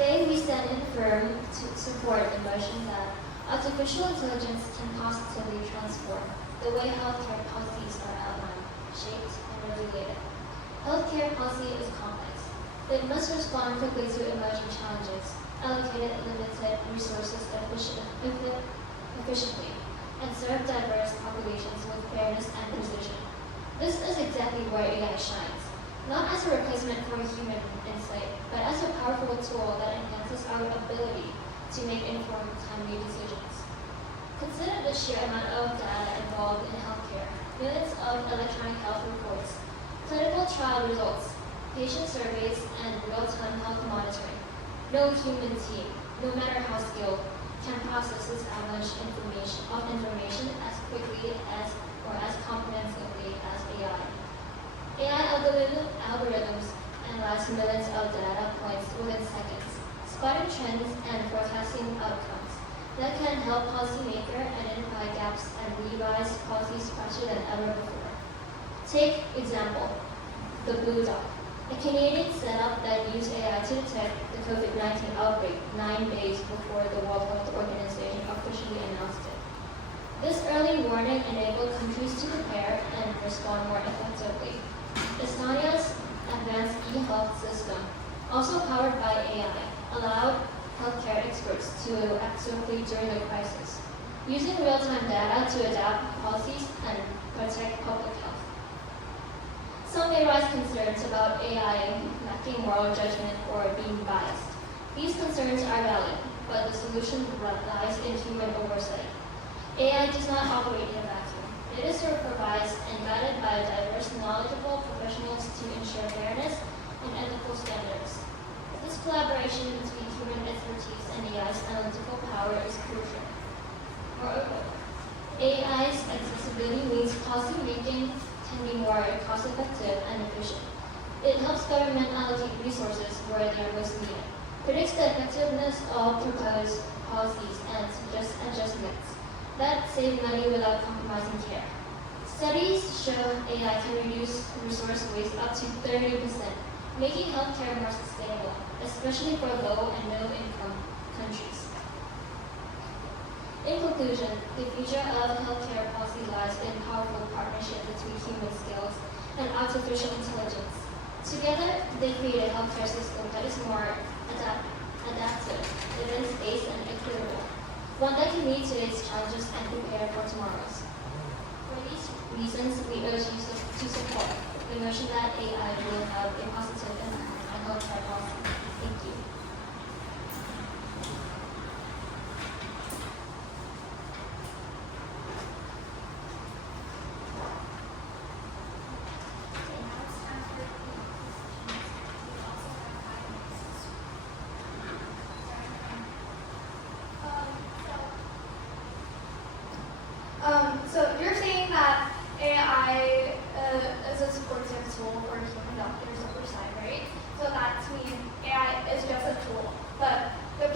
Today, we stand firm to support the notion that artificial intelligence can positively transform the way healthcare policies are outlined, shaped, and regulated. Healthcare policy is complex. It must respond quickly to emerging challenges, allocate limited resources efficiently, and serve diverse populations with fairness and precision. This is exactly where AI shines, not as a replacement for human insight, but as a powerful tool that enhances our ability to make informed, timely decisions. Consider the sheer amount of data involved in healthcare: millions of electronic health reports, clinical trial results, patient surveys, and real-time health monitoring. No human team, no matter how skilled, can process this avalanche information as quickly as or as comprehensively as AI. AI algorithms analyze millions of data points within seconds, spotting trends and forecasting outcomes that can help policymakers identify gaps and revise policies faster than ever before. Take example, the Blue Dot, a Canadian setup that used AI to detect the COVID-19 outbreak 9 days before the World Health Organization officially announced it. This early warning enabled countries to prepare and respond more effectively. Estonia's advanced e-health system, also powered by AI, allowed healthcare experts to act swiftly during the crisis, using real-time data to adapt policies and protect public health. Some may raise concerns about AI lacking moral judgment or being biased. These concerns are valid, but the solution lies in human oversight. AI does not operate in a vacuum. It is supervised and guided by diverse, knowledgeable professionals to ensure fairness and ethical standards. This collaboration between human expertise and AI's analytical power is crucial. Moreover, AI's accessibility means policymaking can be more cost-effective and efficient. It helps government allocate resources where they are most needed, predicts the effectiveness of proposed policies, and suggests adjustments that save money without compromising care. Studies show AI can reduce resource waste up to 30%, making healthcare more sustainable, especially for low and middle-income countries. In conclusion, the future of healthcare policy lies in powerful partnership between human skills and artificial intelligence. Together, they create a healthcare system that is more adaptive, evidence-based, and equitable, one that can meet today's challenges and prepare for tomorrow's. For these reasons, we urge you to support the notion that AI will have a positive impact on healthcare policy. Thank you. So you're saying that AI is a supportive tool for human doctors' oversight, right? So that means AI is just a tool, but the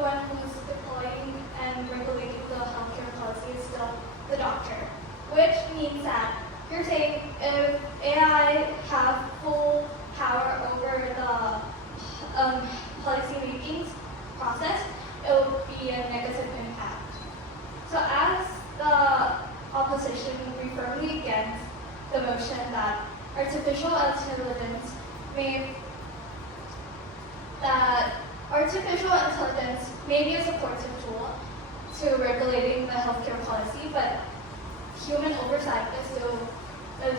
one who's deploying and regulating the healthcare policy is still the doctor, which means that you're saying if AI have full power over the policy making process, it will be a negative impact. So as the opposition, we firmly against the motion that artificial intelligence may be a supportive tool to regulating the healthcare policy, but human oversight is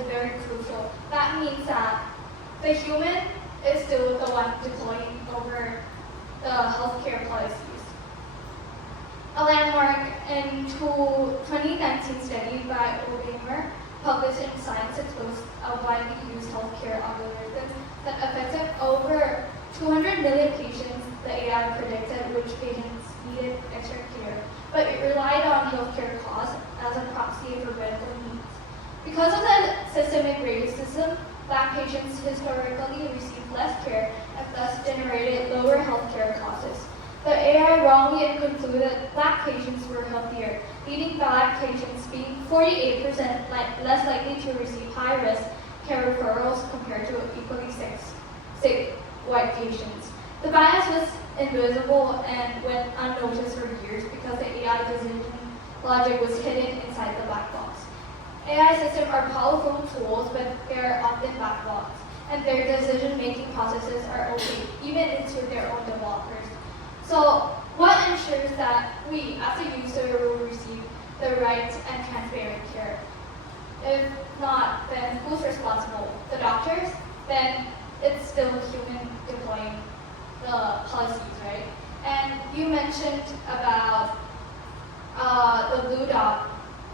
very crucial. That means that the human is still the one deploying over the healthcare policies. A landmark in 2019 study by Obermer published in Science exposed a widely used healthcare algorithm that affected over 200 million patients. The AI predicted which patients needed extra care, but it relied on healthcare costs as a proxy for medical needs. Because of the systemic racism, Black patients historically received less care and thus generated lower healthcare costs. The AI wrongly concluded Black patients were healthier, leading Black patients being 48% less likely to receive high-risk care referrals compared to equally sick white patients. The bias was invisible and went unnoticed for years because the AI decision logic was hidden inside the black box. AI systems are powerful tools, but they are often black box, and their decision-making processes are opaque, even into their own developers. So, what ensures that we, as a user, will receive the right and transparent care? If not, then who's responsible? The doctors? Then it's still a human deploying the policies, right? And you mentioned about the blue dot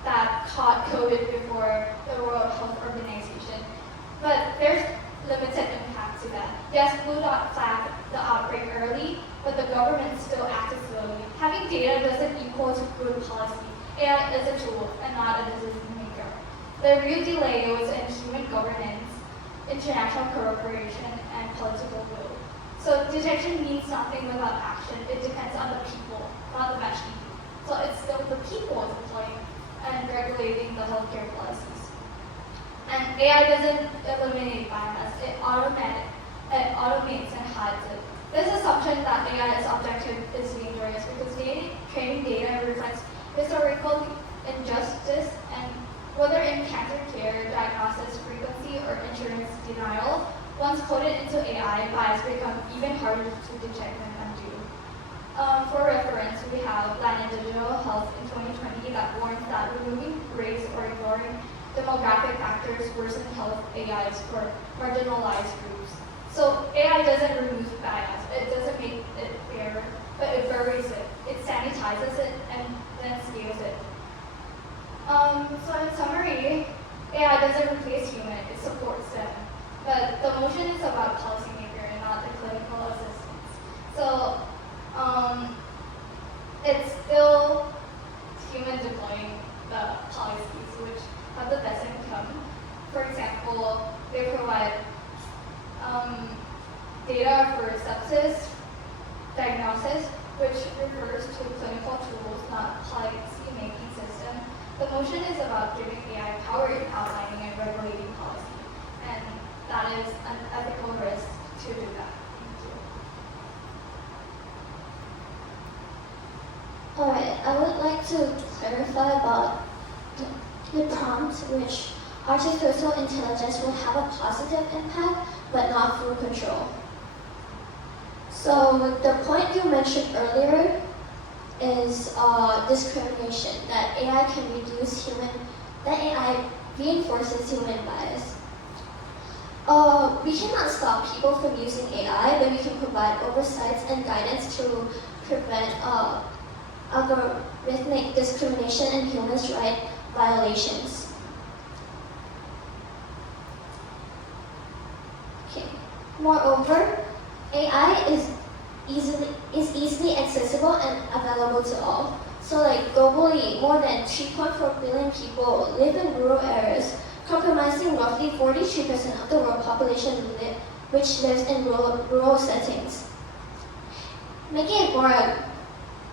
that caught COVID before the World Health Organization. But there's limited impact to that. Yes, blue dot flagged the outbreak early, but the government still acted slowly. Having data doesn't equal to good policy. AI is a tool and not a decision maker. The real delay was in human governance, international cooperation, and political will. So detection means nothing without action. It depends on the people, not the machine. So it's still the people deploying and regulating the healthcare policies. And AI doesn't eliminate bias, it automates and hides it. This assumption that AI is objective is dangerous because training data reflects historical injustice, and whether in cancer care, diagnosis frequency, or insurance denial, once coded into AI, bias become even harder to detect and undo. For reference, we have Land and Digital Health in 2020 that warns that removing race or ignoring demographic factors worsen health AIs for marginalized groups. So AI doesn't remove bias, it doesn't make it fairer, but it buries it. It sanitizes it and then scales it. So in summary, AI doesn't replace humans, it supports them. But the motion is about policymaker and not the clinical assistants. So it's still humans deploying the policies which have the best income. For example, they provide data for sepsis diagnosis, which refers to clinical tools, not policy-making system. The motion is about giving AI power in outlining and regulating policy, and that is an ethical risk to do that. Alright, I would like to clarify about the prompt, which artificial intelligence will have a positive impact, but not full control. So the point you mentioned earlier is discrimination, that AI can reduce that AI reinforces human bias. We cannot stop people from using AI, but we can provide oversights and guidance to prevent algorithmic discrimination and human rights violations. Okay. Moreover, AI is easily accessible and available to all. So like globally, more than 3.4 billion people live in rural areas, comprising roughly 43% of the world population which lives in rural settings, making it more a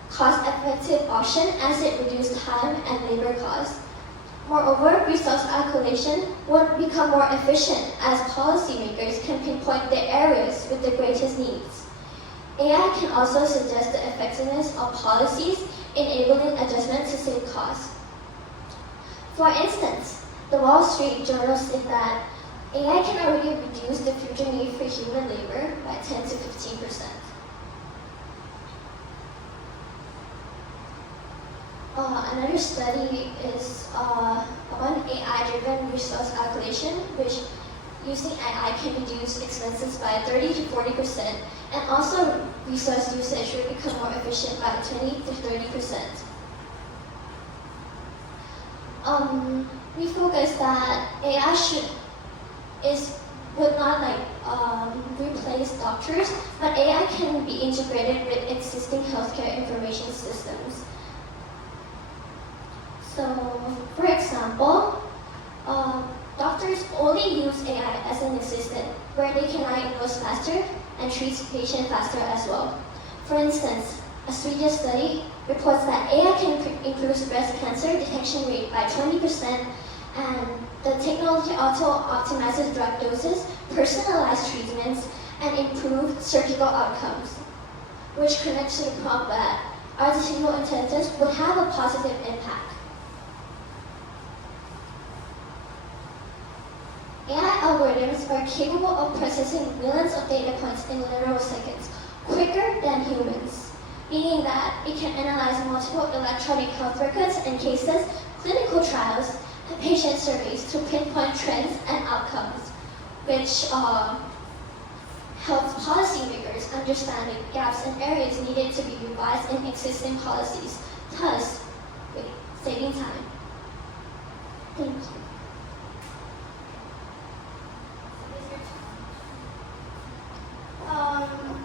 cost-effective option as it reduces time and labor costs. Moreover, resource allocation would become more efficient as policymakers can pinpoint the areas with the greatest needs. AI can also suggest the effectiveness of policies, enabling adjustment to save costs. For instance, the Wall Street Journal said that AI can already reduce the future need for human labor by 10 to 15%. Another study is on AI-driven resource allocation, which using AI can reduce expenses by 30 to 40%, and also resource usage will become more efficient by 20 to 30%. We focus that AI would not replace doctors, but AI can be integrated with existing healthcare information systems. So, for example, doctors only use AI as an assistant, where they can diagnose faster and treat patients faster as well. For instance, a Swedish study reports that AI can improve breast cancer detection rate by 20%, and the technology also optimizes drug doses, personalized treatments, and improve surgical outcomes. which connects to the prompt that artificial intelligence would have a positive impact. AI algorithms are capable of processing millions of data points in literal seconds, quicker than humans, meaning that it can analyze multiple electronic health records and cases, clinical trials, and patient surveys to pinpoint trends and outcomes, which helps policymakers understand the gaps and areas needed to be revised in existing policies, thus saving time. Thank you.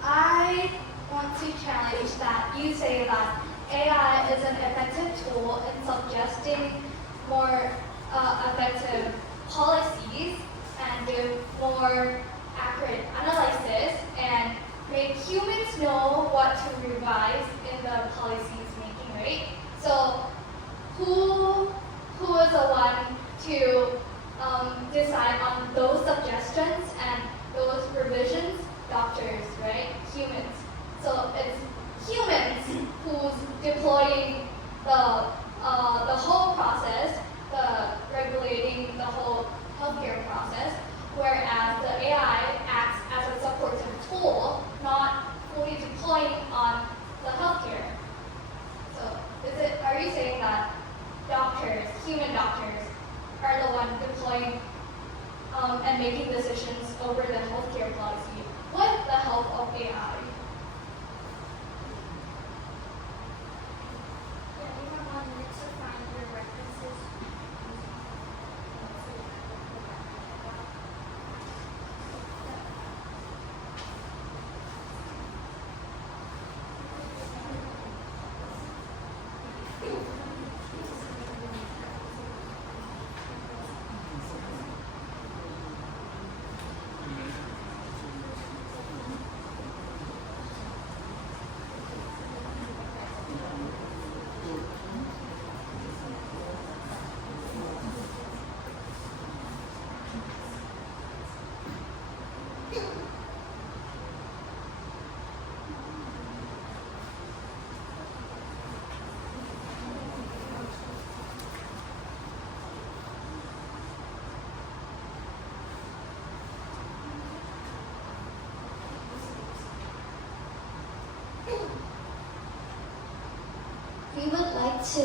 I want to challenge that you say that AI is an effective tool in suggesting more effective policies and do more accurate analysis and make humans know what to revise in the policies making, right? So who is the one to decide on those suggestions and those revisions? Doctors, right? Humans. So it's humans who's deploying the whole process, the regulating the whole healthcare process, whereas the AI acts as a supportive tool, not fully deploying on the healthcare. So are you saying that doctors, human doctors, are the one deploying and making decisions over the healthcare policy with the help of AI? We would like to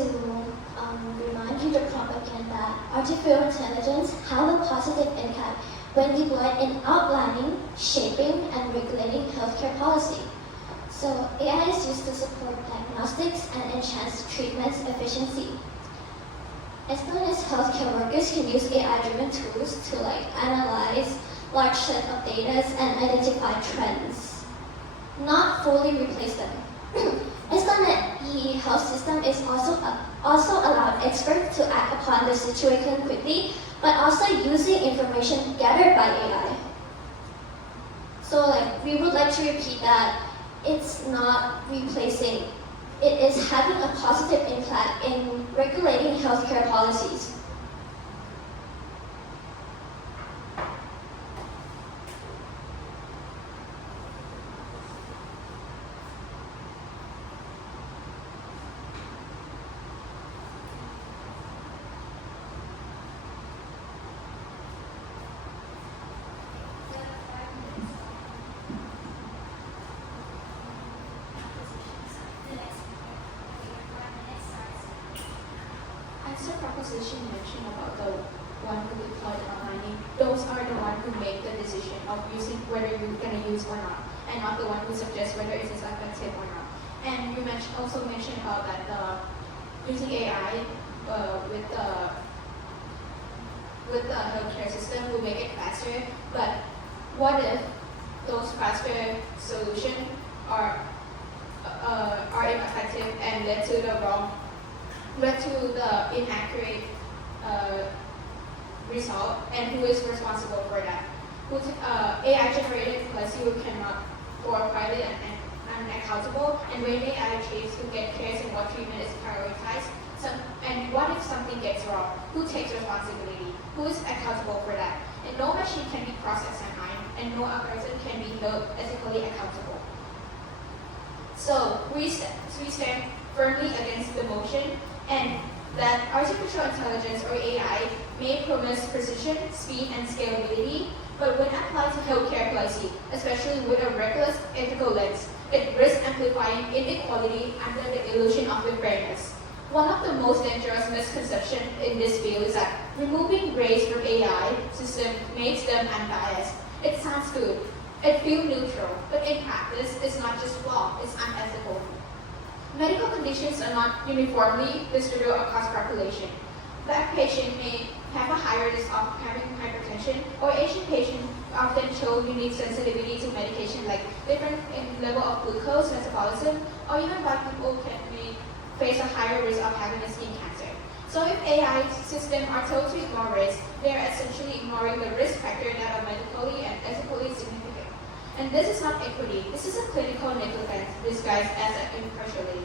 remind you the prompt again that artificial intelligence have a positive impact when deployed in outlining, shaping, and regulating healthcare policy. So AI is used to support diagnostics and enhance treatment's efficiency. As long as healthcare workers can use AI-driven tools to analyze large set of data and identify trends, not fully replace them. As long as the health system is also allowed experts to act upon the situation quickly, but also using information gathered by AI. So we would like to repeat that it's not replacing, it is having a positive impact in regulating healthcare policies. As the proposition mentioned about the one who deployed online, those are the one who make the decision of using whether you're going to use or not, and not the one who suggests whether it is effective or not. And you also mentioned about that using AI with the healthcare system will make it faster. But what if those faster solutions are ineffective and led to the inaccurate result, and who is responsible for that? AI generated policy cannot go private and unaccountable, and when AI changed who get cares and what treatment is prioritized. And what if something gets wrong? Who takes responsibility? Who is accountable for that? And no machine can be cross-examined, and no person can be held ethically accountable. So we stand firmly against the motion and that artificial intelligence or AI may promise precision, speed, and scalability, but when applied to healthcare policy, especially with a reckless ethical lens, it risks amplifying inequality under the illusion of fairness. One of the most dangerous misconceptions in this field is that removing race from AI system makes them unbiased. It sounds good. It feels neutral, but in practice, it's not just flawed, it's unethical. Medical conditions are not uniformly distributed across population. Black patients may have a higher risk of having hypertension, or Asian patients often show unique sensitivity to medication like different level of glucose metabolism, or even white people may face a higher risk of having a skin cancer. So if AI systems are told to ignore risk, they are essentially ignoring the risk factors that are medically and ethically significant. And this is not equity, this is a clinical negligence disguised as an impartiality.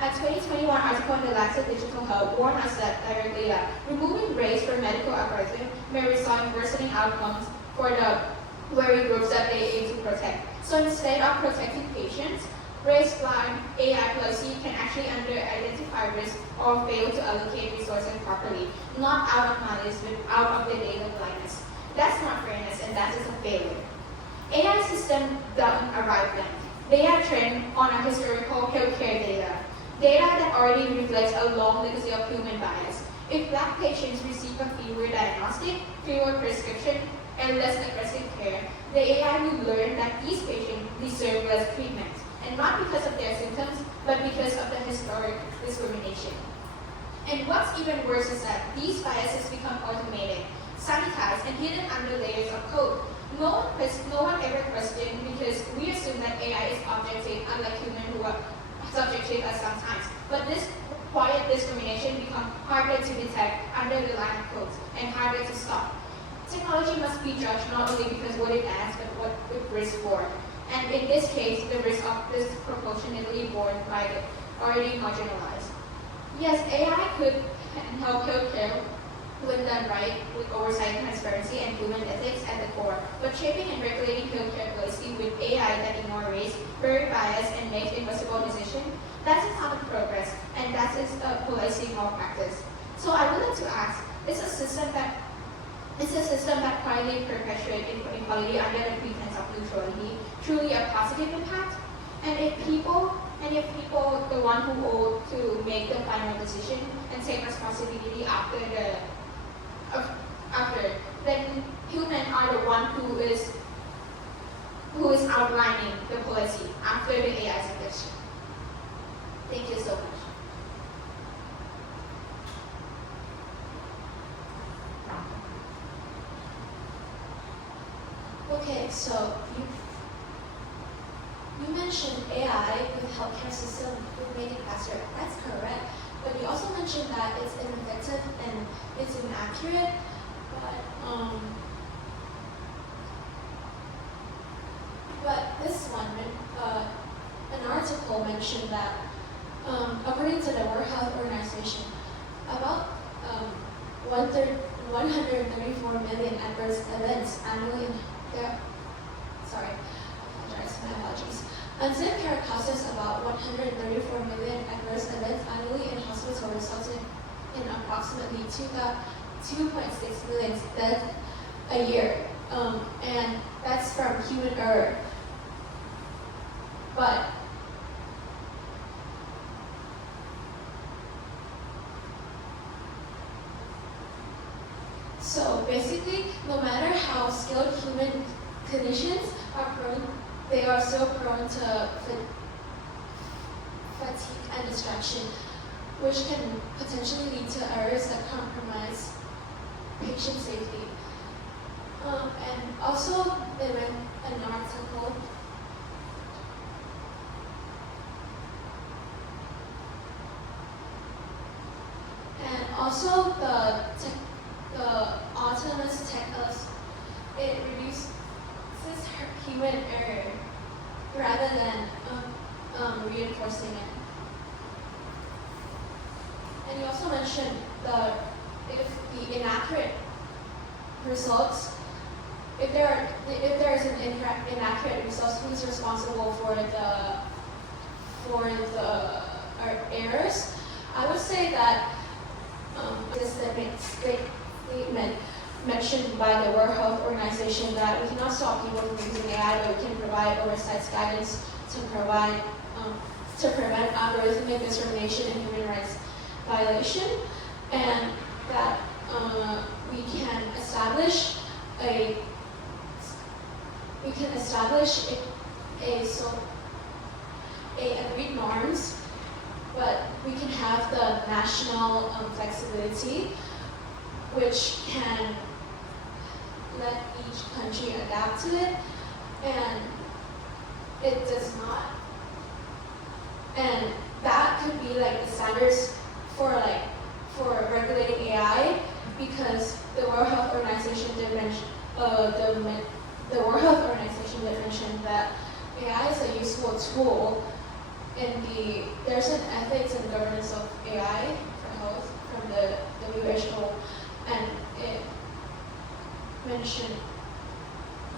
A 2021 article in the Lancet Digital Health warned us that directly that removing race from medical algorithm may result in worsening outcomes for the very groups that they aim to protect. So instead of protecting patients, race-blind AI policy can actually under-identify risk or fail to allocate resources properly, not out of malice, but out of the data blindness. That's not fairness, and that is a failure. AI systems don't arrive blank. They are trained on a historical healthcare data that already reflects a long legacy of human bias. If Black patients receive a fewer diagnostic, fewer prescription, and less aggressive care, the AI will learn that these patients deserve less treatment, and not because of their symptoms, but because of the historic discrimination. And what's even worse is that these biases become automated, sanitized, and hidden under layers of code. No one ever questioned because we assume that AI is objective, unlike humans who are subjective at sometimes. But this quiet discrimination becomes harder to detect under the line of codes and harder to stop. Technology must be judged not only because what it adds, but what it risks for. And in this case, the risk of disproportionately borne by the already marginalized. Yes, AI could help healthcare when done right, with oversight, transparency, and human ethics at the core. But shaping and regulating healthcare policy with AI that ignore race, very biased, and makes impossible decisions, that's a ton of progress, and that is a policing malpractice. So I would like to ask, is a system that quietly perpetuates inequality under the pretense of neutrality truly a positive impact? And if people, the one who ought to make the final decision and take responsibility after, then humans are the one who is outlining the policy after the AI suggestion. Thank you so much. Okay, so you mentioned AI with healthcare system would make it faster. That's correct. But you also mentioned that it's ineffective and it's inaccurate. But this one, an article mentioned that according to the World Health Organization, about 134 million adverse events annually my apologies. Unsafe care causes about 134 million adverse events annually in hospital, resulting in approximately 2.6 million deaths a year. And that's from human error. But so basically, no matter how skilled human clinicians are prone, they are so prone to fatigue and distraction, which can potentially lead to errors that compromise patient safety. And also, they read an article and also the autonomous tech, it reduces human error rather than reinforcing it. And you also mentioned if the inaccurate results, if there is an inaccurate results, who's responsible for for our errors, I would say that this statement mentioned by the World Health Organization that we cannot stop people from using AI, but we can provide oversight guidance to prevent algorithmic discrimination and human rights violation, and that we can establish agreed norms, but we can have the national flexibility, which can let each country adapt to it, and it does not. And that could be like the standards for regulating AI, because the World Health Organization did mention that AI is a useful tool there's an ethics and governance of AI for health from the WHO, and it mentioned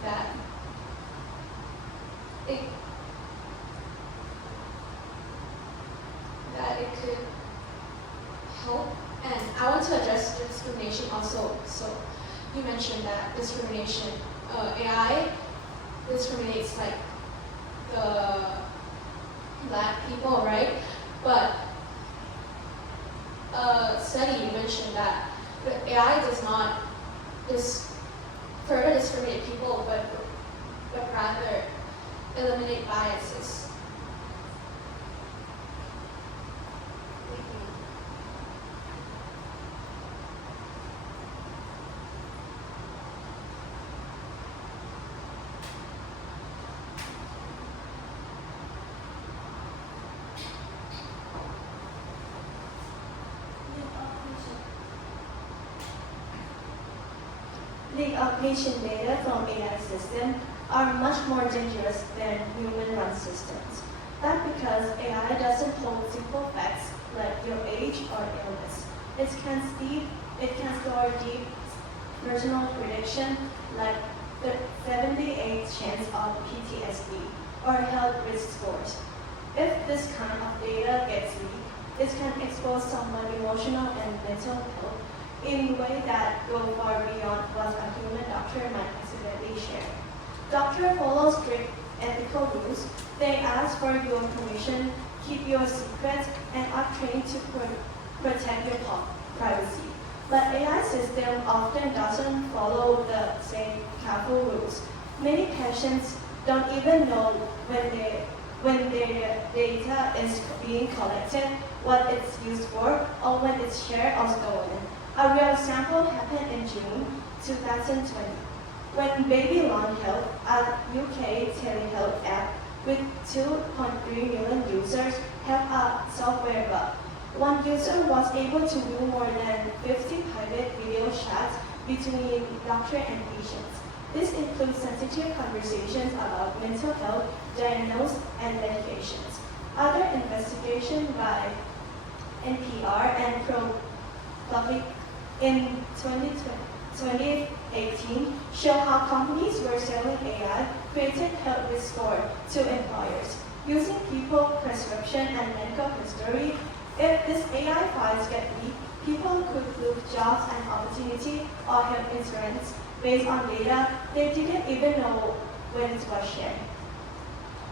that it could help. And I want to address discrimination also. So you mentioned that discrimination, AI discriminates like the Black people, right? But a study mentioned that the AI does not further discriminate people, but rather eliminate biases. The operation data from AI systems are much more dangerous than human-run systems. That's because AI doesn't hold simple facts like your age or illness. It can store deep personal prediction like the 78 chance of PTSD or health risk scores. If this kind of data gets leaked, it can expose someone's emotional and mental health in a way that go far beyond what a human doctor might accidentally share. Doctors follow strict ethical rules. They ask for your permission, keep your secrets, and are trained to protect your privacy. But AI system often doesn't follow the same careful rules. Many patients don't even know when their data is being collected, what it's used for, or when it's shared or stolen. A real example happened in June 2020, when Babylon Health, a UK telehealth app with 2.3 million users, had a software bug. One user was able to do more than 50 private video chats between doctor and patients. This includes sensitive conversations about mental health, diagnosis, and medications. Other investigations by NPR and ProPublic in 2018 show how companies were selling AI-created health risk score to employers, using people's prescription and medical history. If these AI files get leaked, people could lose jobs and opportunity or health insurance based on data they didn't even know when it was shared.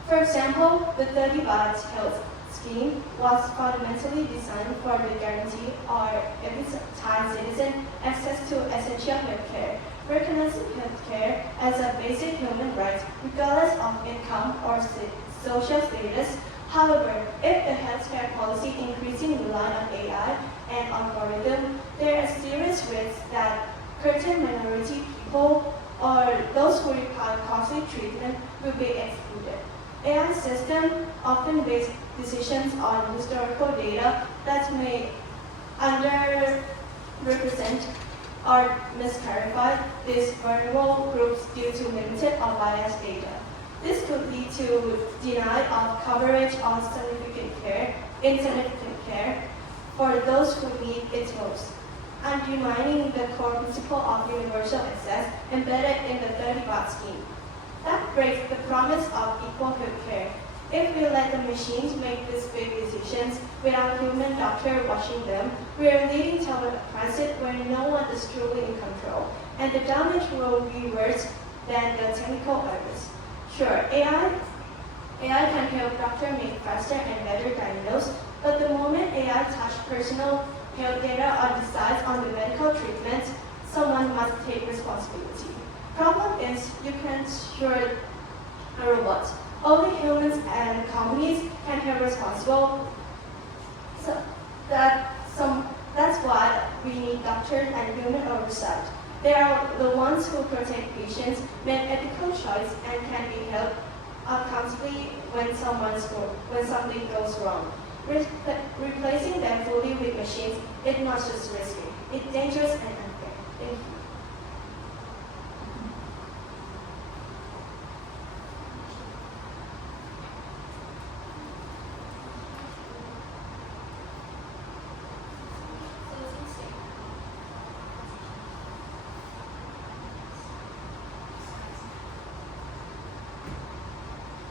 For example, the 30-baht health scheme was fundamentally designed for the guarantee of every Thai citizen access to essential healthcare, recognizing healthcare as a basic human right regardless of income or social status. However, if the healthcare policy increasingly relies on AI and algorithm, there are serious risks that certain minority people or those who require costly treatment will be excluded. AI systems often base decisions on historical data that may underrepresent or mischaracterize these vulnerable groups due to limited or biased data. This could lead to denial of coverage of insignificant care for those who need it most, undermining the core principle of universal access embedded in the 30-baht scheme. That breaks the promise of equal health care. If we let the machines make these big decisions without human doctor watching them, we are leading toward a transit where no one is truly in control, and the damage will be worse than the technical errors. Sure, AI can help doctors make faster and better diagnose, but the moment AI touches personal health data or decides on the medical treatment, someone must take responsibility. Problem is, you can't short a robot. Only humans and companies can be responsible. So that's why we need doctors and human oversight. They are the ones who protect patients, make ethical choice, and can be held accountably when something goes wrong. Replacing them fully with machines is not just risky, it's dangerous and unfair. Thank you.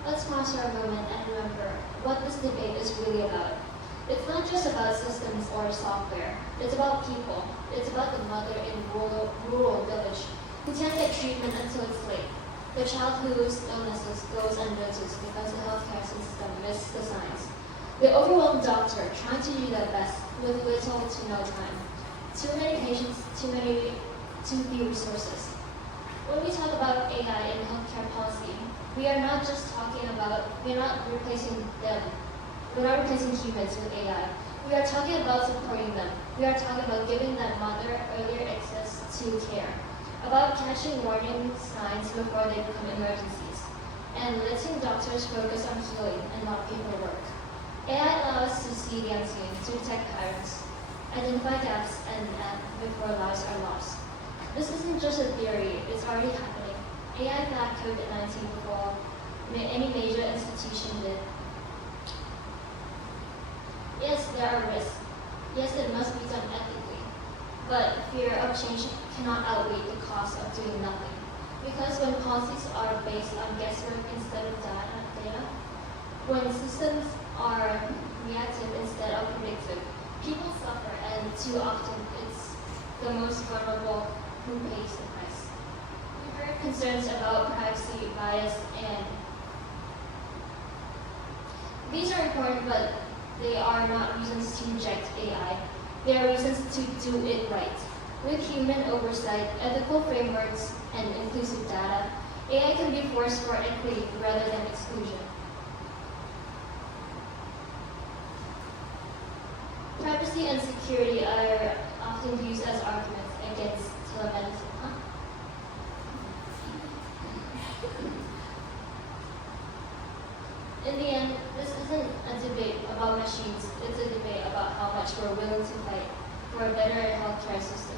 Let's pause for a moment and remember what this debate is really about. It's not just about systems or software. It's about people. It's about the mother in rural village who can't get treatment until it's late. The child whose illnesses goes unnoticed because the healthcare system missed the signs. The overwhelmed doctor trying to do their best with little to no time. Too many patients, too few resources. When we talk about AI in healthcare policy, we're not replacing them. We're not replacing humans with AI. We are talking about supporting them. We are talking about giving that mother earlier access to care, about catching warning signs before they become emergencies, and letting doctors focus on healing and not paperwork. AI allows us to see the unseen, to detect patterns, identify gaps, and act before lives are lost. This isn't just a theory, it's already happening. AI backed COVID-19 before any major institution did. Yes, there are risks. Yes, it must be done ethically. But fear of change cannot outweigh the cost of doing nothing. Because when policies are based on guesswork instead of data, when systems are reactive instead of predictive, people suffer, and too often it's the most vulnerable who pays the price. We've heard concerns about privacy, bias, and these are important, but they are not reasons to reject AI. They are reasons to do it right. With human oversight, ethical frameworks, and inclusive data, AI can be forced for equity rather than exclusion. Privacy and security are often used as arguments against telemedicine. In the end, this isn't a debate about machines, it's a debate about how much we're willing to fight for a better healthcare system.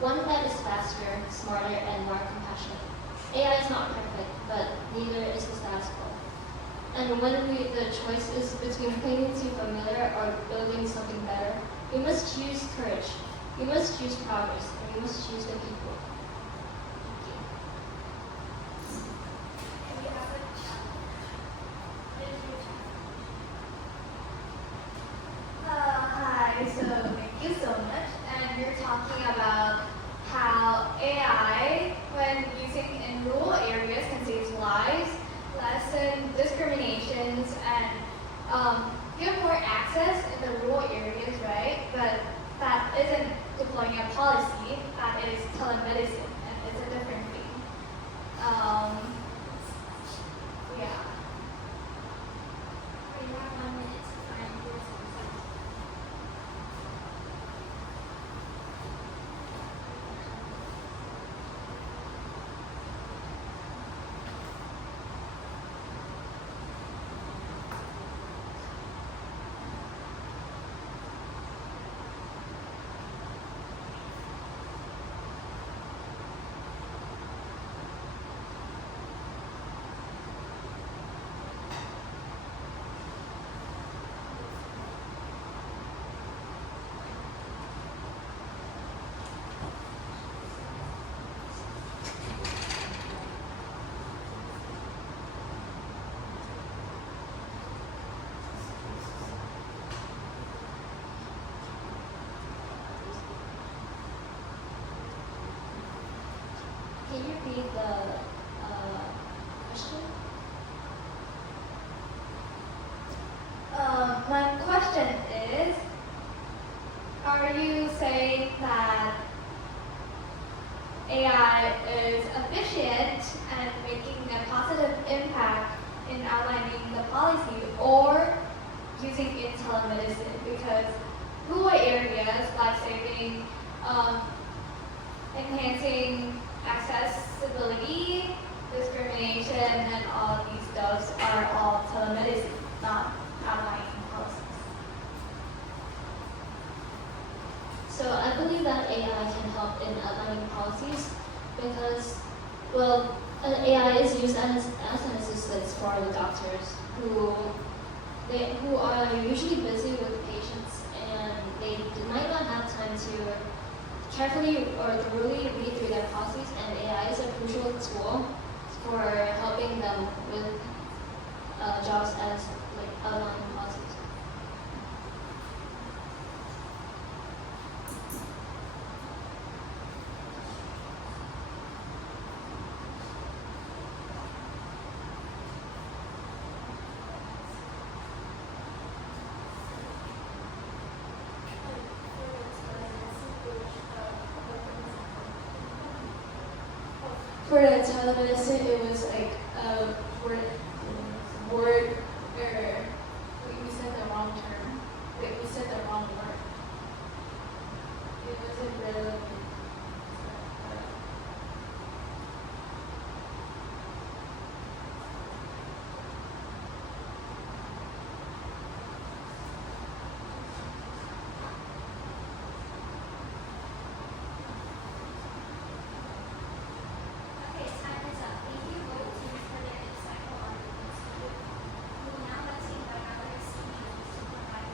One that is faster, smarter, and more compassionate. AI is not perfect, but neither is the status quo. And when the choice is between clinging to familiar or building something better, we must choose courage, we must choose progress, and we must choose the people. Thank you. Hi, so thank you so much. And you're talking about how AI, when using in rural areas, can save lives, lessen discriminations, and give more access in the rural areas, right? But that isn't deploying a policy, that is telemedicine, and it's a different thing. Yeah. We have 1 minute to find your solution. repeat the question? My question is, are you saying that AI is efficient and making a positive impact in outlining the policy, or using in telemedicine? Because rural areas, life-saving, enhancing accessibility, discrimination, and all of these stuffs are all telemedicine, not outlining policies. So I believe that AI can help in outlining policies because, well, AI is used as an assistant for the doctors who are usually busy with patients and they might not have time to carefully or thoroughly read through their policies, and AI is a crucial tool for helping them with jobs as like outlining policies. For the telemedicine, it was like a word, or we said the wrong term. Like we said the wrong word. It wasn't relevant. Okay, time is up. Thank you both teams for their insightful arguments. We will now let's invite our speakers to provide.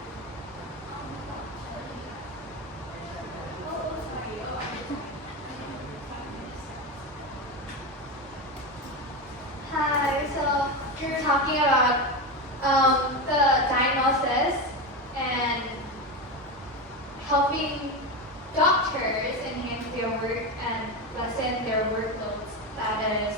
Hi, so you're talking about the diagnosis and helping doctors enhance their work and lessen their workloads. That is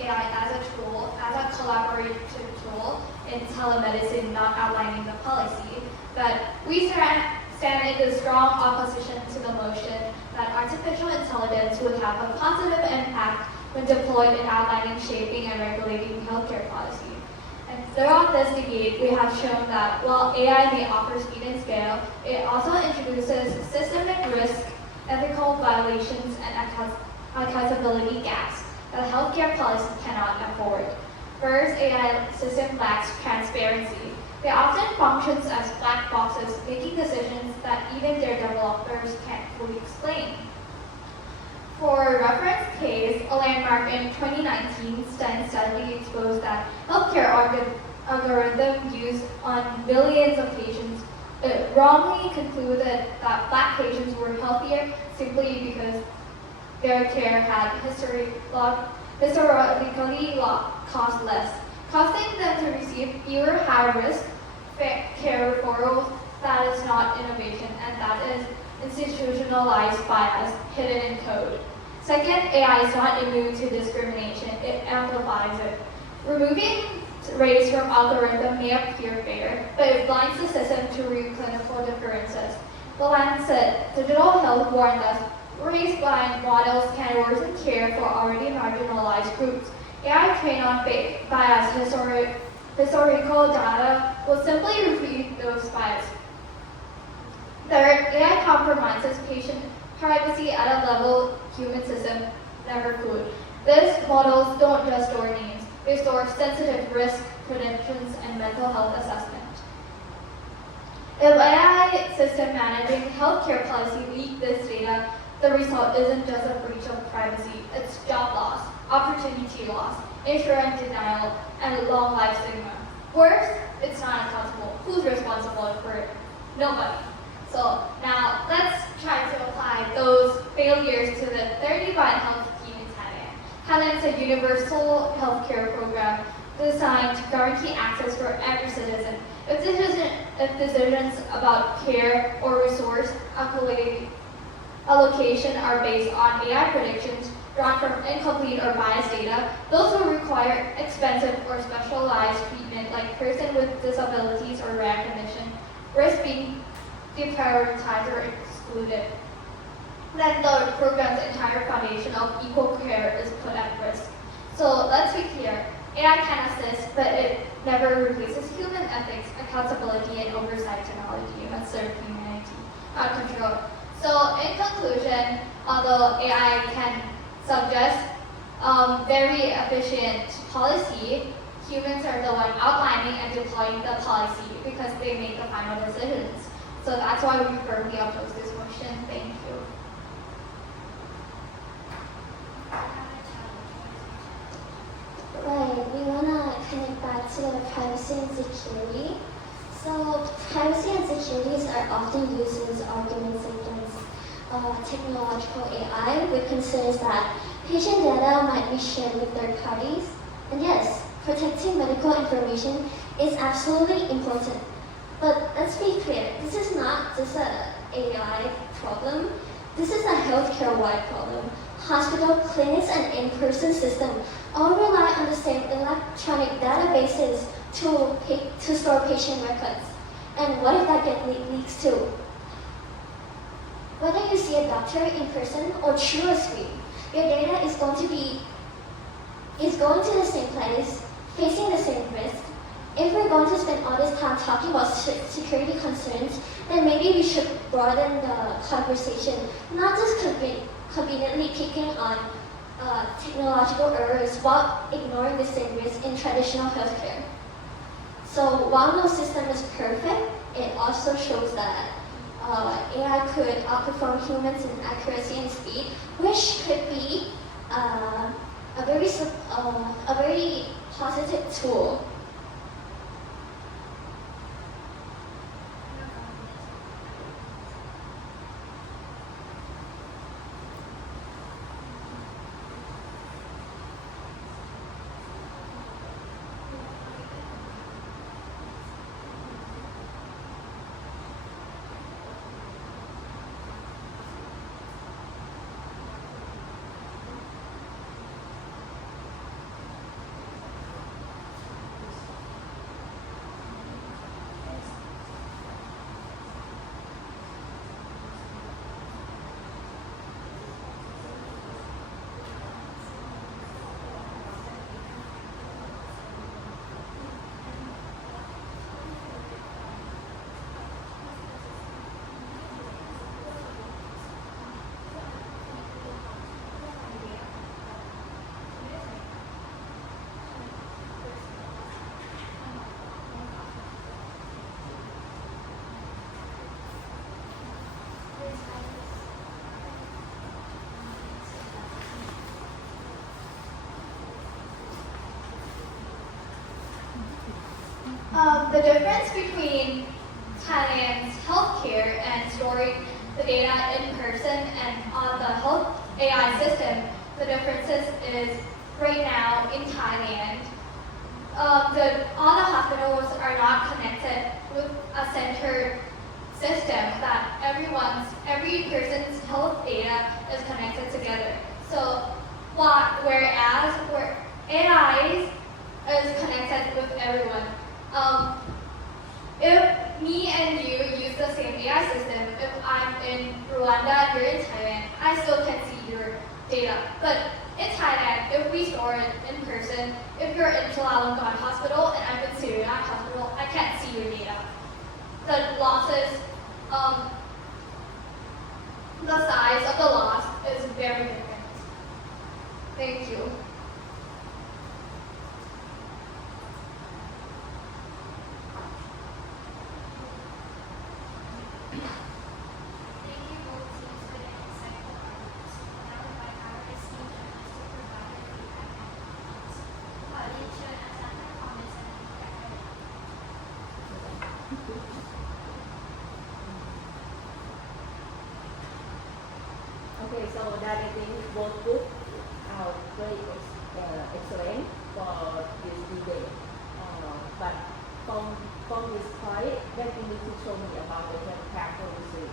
AI as a tool, as a collaborative tool in telemedicine, not outlining the policy. But we stand in the strong opposition to the motion that artificial intelligence would have a positive impact when deployed in outlining, shaping, and regulating healthcare policy. And throughout this debate, we have shown that while AI may offer speed and scale, it also introduces systemic risk, ethical violations, and accountability gaps that healthcare policy cannot afford. First, AI system lacks transparency. They often function as black boxes, making decisions that even their developers can't fully explain. For reference case, a landmark in 2019 study exposed that healthcare algorithm used on millions of patients wrongly concluded that Black patients were healthier simply because their care had historically cost less, costing them to receive fewer high-risk care referrals. That is not innovation, and that is institutionalized bias hidden in code. Second, AI is not immune to discrimination, it amplifies it. Removing race from algorithm may appear fair, but it blinds the system to real clinical differences. The Lancet Digital Health warned us race-blind models can worsen care for already marginalized groups. AI trained on biased historical data will simply repeat those biases. Third, AI compromises patient privacy at a level human system never could. These models don't just store names, they store sensitive risk predictions and mental health assessment. If AI system managing healthcare policy leak this data, the result isn't just a breach of privacy, it's job loss, opportunity loss, insurance denial, and long life stigma. Worse, it's not accountable. Who's responsible for it? Nobody. So now let's try to apply those failures to the 30-band health scheme in Thailand. Thailand is a universal healthcare program designed to guarantee access for every citizen. If decisions about care or resource allocation are based on AI predictions, drawn from incomplete or biased data, those will require expensive or specialized treatment like person with disabilities or rare condition, risk being deprioritized or excluded. Then the program's entire foundation of equal care is put at risk. So let's be clear, AI can assist, but it never replaces human ethics, accountability, and oversight. Technology must serve humanity, not control it. So in conclusion, although AI can suggest very efficient policy, humans are the one outlining and deploying the policy because they make the final decisions. So that's why we firmly oppose this motion. Thank you. Right, we want to connect back to the privacy and security. So privacy and securities are often used as arguments against technological AI, which considers that patient data might be shared with third parties. And yes, protecting medical information is absolutely important. But let's be clear, this is not just an AI problem. This is a healthcare-wide problem. Hospital, clinics, and in-person systems all rely on the same electronic databases to store patient records. And what if that gets leaks too? Whether you see a doctor in person or through a screen, your data is going to the same place, facing the same risk. If we're going to spend all this time talking about security concerns, then maybe we should broaden the conversation, not just conveniently picking on technological errors while ignoring the same risk in traditional healthcare. So while no system is perfect, it also shows that AI could outperform humans in accuracy and speed, which could be a very positive tool. The difference between Thailand's healthcare and storing the data in person and on the health AI system, the differences is right now in Thailand, all the hospitals are not connected with a centered system that every person's health data is connected together. So whereas AI is connected with everyone. If me and you use the same AI system, if I'm in Rwanda, you're in Thailand, I still can see your data. But in Thailand, if we store it in person, if you're in Chulalongkorn Hospital and I'm in Siriraj Hospital, I can't see your data. The losses, the size of the loss is very different. Thank you. Okay, so that I think both books are very excellent for this debate. But from this point, that you need to show me about the healthcare policy.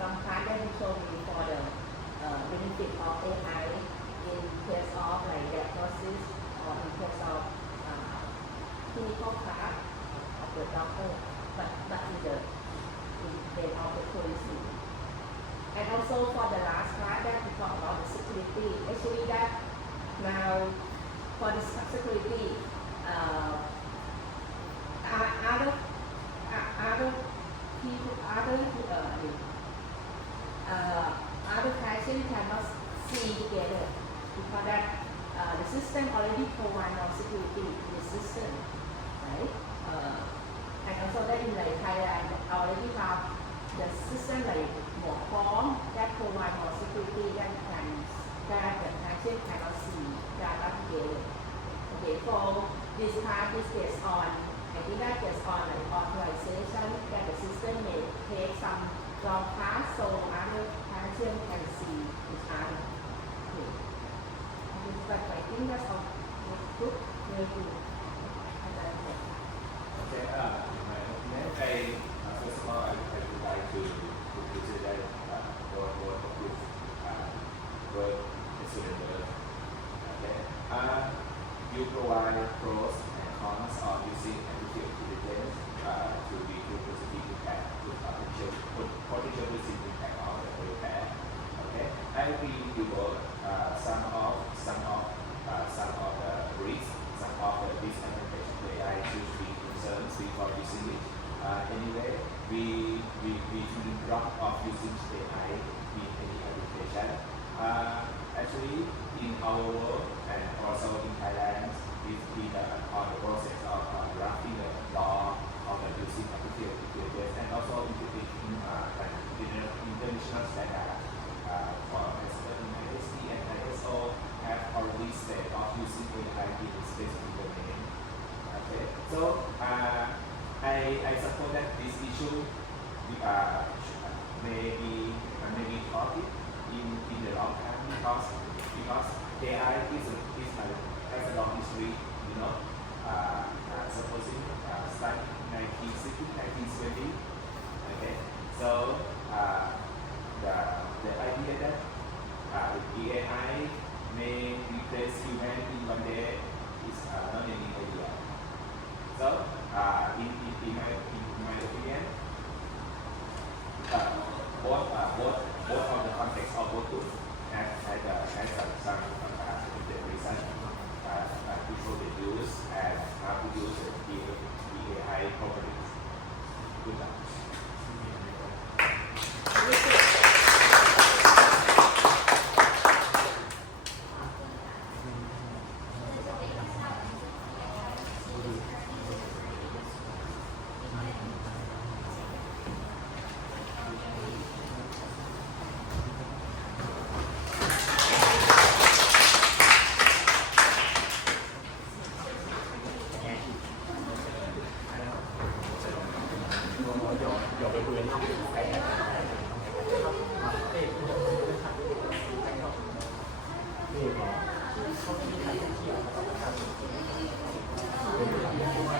Sometimes that you show me for the benefit of AI in case of like diagnosis or in case of clinical part of the doctor, but not in the end of the policy. And also for the last part that we talk about the security, actually that now for the security, other people, other patients cannot see together because that the system already provide more security in the system, right? And also that in like Thailand already have the system like more form that provide more security that the patient cannot see that not together. Okay, for this part is based on, I think that based on like authorization that the system may take some long path so other patients can see each other. Okay. But I think that's all. Good. Very good. Okay, in my opinion, first of all, I would like to consider what this word excellent word. Okay. You provide pros and cons of using artificial intelligence to reduce positive impact to potential positive impact on the healthcare. Okay. I agree with you both. Some of the risks, some of the disadvantages of AI should be concerned before using it. Anyway, we shouldn't drop off using AI in any application. Actually, in our world and also in Thailand, we are on the process of drafting the law of using artificial intelligence and also integrating international standards for example in ISD and ISO have already said of using AI in a specific domain. Okay, so I suppose that this issue may be taught in the long term because AI has a long history, you know. Supposing starting 1960, 1920. Okay, so the idea that the AI may replace human in one day is not any idea. So in my opinion, both of the context of both groups has some reason people they use and how to use the AI properties. Good luck. Thank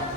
you.